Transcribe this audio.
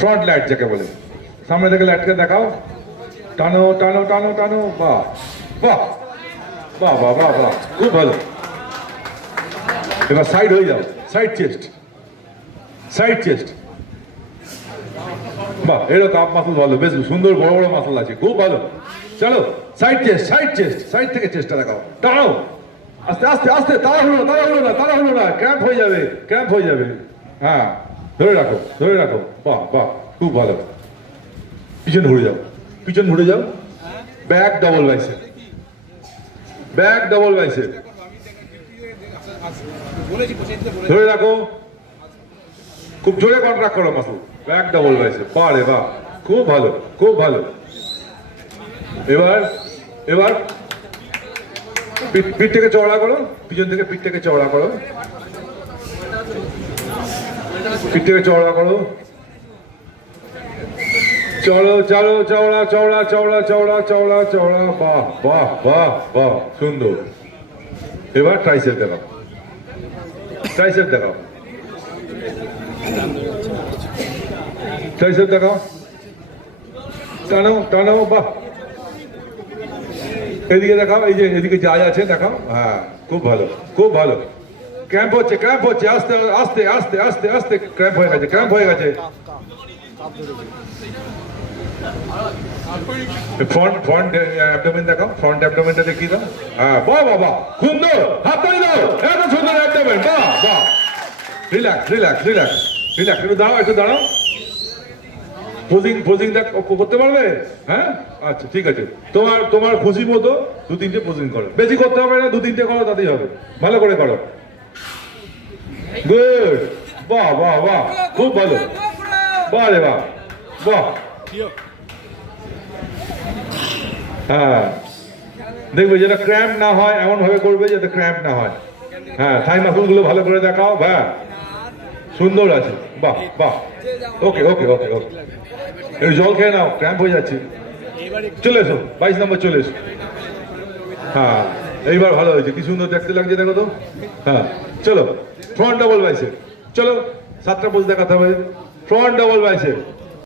Front light যাকে বলে, সামনে থেকে লাইটকে দেখাও, টানো টানো টানো টানো, বাহ বাহ বাহ বাহ বাহ বাহ, খুব ভালো। এবার সাইড হয়ে যাও, সাইড চেস্ট, সাইড চেস্ট, বাহ, এরকম আপ মাসল ভালো, বেশ সুন্দর বড় বড় মাসল আছে, খুব ভালো। চলো side chest, side chest, side থেকে চেষ্টা দেখাও, দাঁড়াও, আস্তে আস্তে আস্তে, তারা হলো না, তারা হলো না, তারা হলো না, ক্র্যাম্প হয়ে যাবে, ক্র্যাম্প হয়ে যাবে। হ্যাঁ, ধরে রাখো, ধরে রাখো, বাহ বাহ, খুব ভালো। পিছন ঘুরে যাও, পিছন ঘুরে যাও, back double bicep, back double bicep, ধরে রাখো, খুব জোরে কন্ট্রাক্ট করো মাসল, ব্যাক ডবল বাইসেপ, পারে বাহ, খুব ভালো, খুব ভালো। এবার এবার পিঠ থেকে চওড়া করো, পিছন থেকে পিঠ থেকে চওড়া করো, পিঠ থেকে চওড়া করো, চলো চলো, চওড়া চওড়া চওড়া চওড়া চওড়া চওড়া, বাহ বাহ বাহ বাহ, সুন্দর। এবার ট্রাইসেপ দেখাও, ট্রাইসেপ দেখাও, ট্রাইসেপ দেখাও, টানো টানো, বাহ। এদিকে দেখাও, এই যে এদিকে যা আছে দেখাও, হ্যাঁ, খুব ভালো, খুব ভালো। ক্র্যাম্প হচ্ছে, ক্র্যাম্প হচ্ছে, আস্তে আস্তে আস্তে আস্তে আস্তে, ক্র্যাম্প হয়ে গেছে, ক্র্যাম্প হয়ে গেছে। ফ্রন্ট ফ্রন্ট অ্যাবডোমেন দেখাও, ফ্রন্ট অ্যাবডোমেনটা দেখিয়ে দাও, হ্যাঁ, বাহ বাহ বাহ, সুন্দর, হাত তালি দাও, এত সুন্দর অ্যাবডোমেন, বাহ বাহ। রিল্যাক্স রিল্যাক্স রিল্যাক্স রিল্যাক্স, একটু দাঁড়াও, একটু দাঁড়াও। পোজিং পোজিং করতে পারবে? হ্যাঁ, আচ্ছা ঠিক আছে, তোমার তোমার খুশি মতো দু তিনটে পোজিং করো, বেশি করতে হবে না, দু তিনটে করো তাতেই হবে, ভালো করে করো, গুড, বাহ বাহ বাহ, খুব ভালো, বাহ রে বাহ, বাহ। হ্যাঁ, দেখবে যেটা ক্র্যাম্প না হয় এমন ভাবে করবে যাতে ক্র্যাম্প না হয়। হ্যাঁ, থাই মাসল গুলো ভালো করে দেখাও, হ্যাঁ, সুন্দর আছে, বাহ বাহ, ওকে ওকে ওকে ওকে। একটু জল খেয়ে নাও, ক্র্যাম্প হয়ে যাচ্ছে। চলে এসো, 22 নম্বর চলে এসো। হ্যাঁ, এইবার ভালো হয়েছে, কি সুন্দর দেখতে লাগছে, দেখো তো। হ্যাঁ, চলো ফ্রন্ট ডাবল বাইসেপ, চলো 7টা পোজ দেখাতে হবে, ফ্রন্ট ডাবল বাইসেপ,